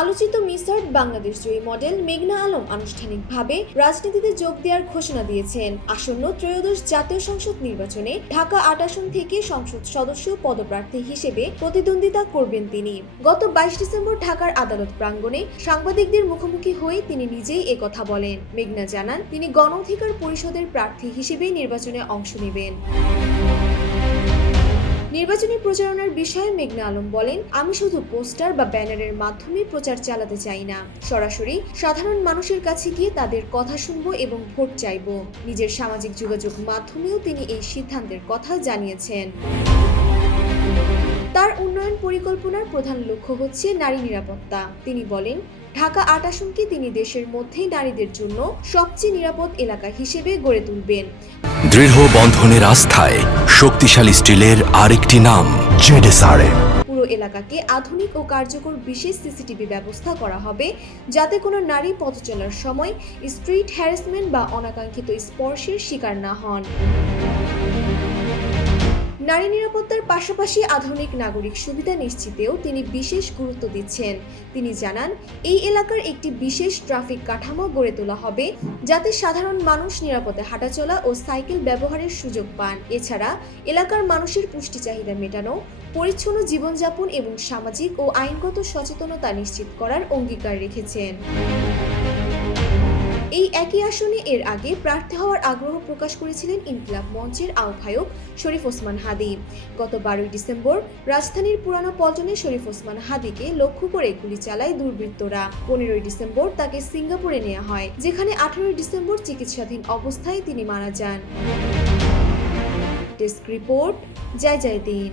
আলোচিত মিস আর্থ বাংলাদেশ জয়ী মডেল মেঘনা আলম আনুষ্ঠানিকভাবে রাজনীতিতে যোগ দেওয়ার ঘোষণা দিয়েছেন। আসন্ন ত্রয়োদশ জাতীয় সংসদ নির্বাচনে ঢাকা ৮ আসন থেকে সংসদ সদস্য পদপ্রার্থী হিসেবে প্রতিদ্বন্দ্বিতা করবেন তিনি। গত ২২ ডিসেম্বর ঢাকার আদালত প্রাঙ্গণে সাংবাদিকদের মুখোমুখি হয়ে তিনি নিজেই একথা বলেন। মেঘনা জানান, তিনি গণ অধিকার পরিষদের প্রার্থী হিসেবে নির্বাচনে অংশ নেবেন। নির্বাচনী প্রচারণার বিষয়ে মেঘনা আলম বলেন, আমি শুধু পোস্টার বা ব্যানারের মাধ্যমে প্রচার চালাতে চাই না, সরাসরি সাধারণ মানুষের কাছে গিয়ে তাদের কথা শুনবো এবং ভোট চাইব। নিজের সামাজিক যোগাযোগ মাধ্যমেও তিনি এই সিদ্ধান্তের কথা জানিয়েছেন। তার উন্নয়ন পরিকল্পনার প্রধান লক্ষ্য হচ্ছে নারী নিরাপত্তা। তিনি বলেন, ঢাকা ৮ আসনকে তিনি দেশের মধ্যেই নারীদের জন্য সবচেয়ে নিরাপদ এলাকা হিসেবে গড়ে তুলবেন। দৃঢ় বন্ধনের আস্থায় শক্তিশালী স্টিলের আরেকটি নাম জেডএসআরএম। পুরো এলাকাকে আধুনিক ও কার্যকর বিশেষ সিসিটিভি ব্যবস্থা করা হবে, যাতে কোনো নারী পথ চলার সময় স্ট্রিট হ্যারাসমেন্ট বা অনাকাঙ্ক্ষিত স্পর্শের শিকার না হন। নারী নিরাপত্তার পাশাপাশি আধুনিক নাগরিক সুবিধা নিশ্চিতেও তিনি বিশেষ গুরুত্ব দিচ্ছেন। তিনি জানান, এই এলাকার একটি বিশেষ ট্রাফিক কাঠামো গড়ে তোলা হবে, যাতে সাধারণ মানুষ নিরাপদে হাঁটাচলা ও সাইকেল ব্যবহারের সুযোগ পান। এছাড়া এলাকার মানুষের পুষ্টি চাহিদা মেটানো, পরিচ্ছন্ন জীবনযাপন এবং সামাজিক ও আইনগত সচেতনতা নিশ্চিত করার অঙ্গীকার রেখেছেন। এই একই আসনে এর আগে প্রার্থী হওয়ার আগ্রহ প্রকাশ করেছিলেন ইনকিলাব মঞ্চের আহ্বায়ক শরীফ ওসমান হাদি। গত ১২ ডিসেম্বর রাজধানীর পুরানো পল্টনে শরীফ ওসমান হাদিকে লক্ষ্য করে গুলি চালায় দুর্বৃত্তরা। ১৫ ডিসেম্বর তাকে সিঙ্গাপুরে নেওয়া হয়, যেখানে ১৮ ডিসেম্বর চিকিৎসাধীন অবস্থায় তিনি মারা যান। ডেস্ক রিপোর্ট, জয় জয় দিন।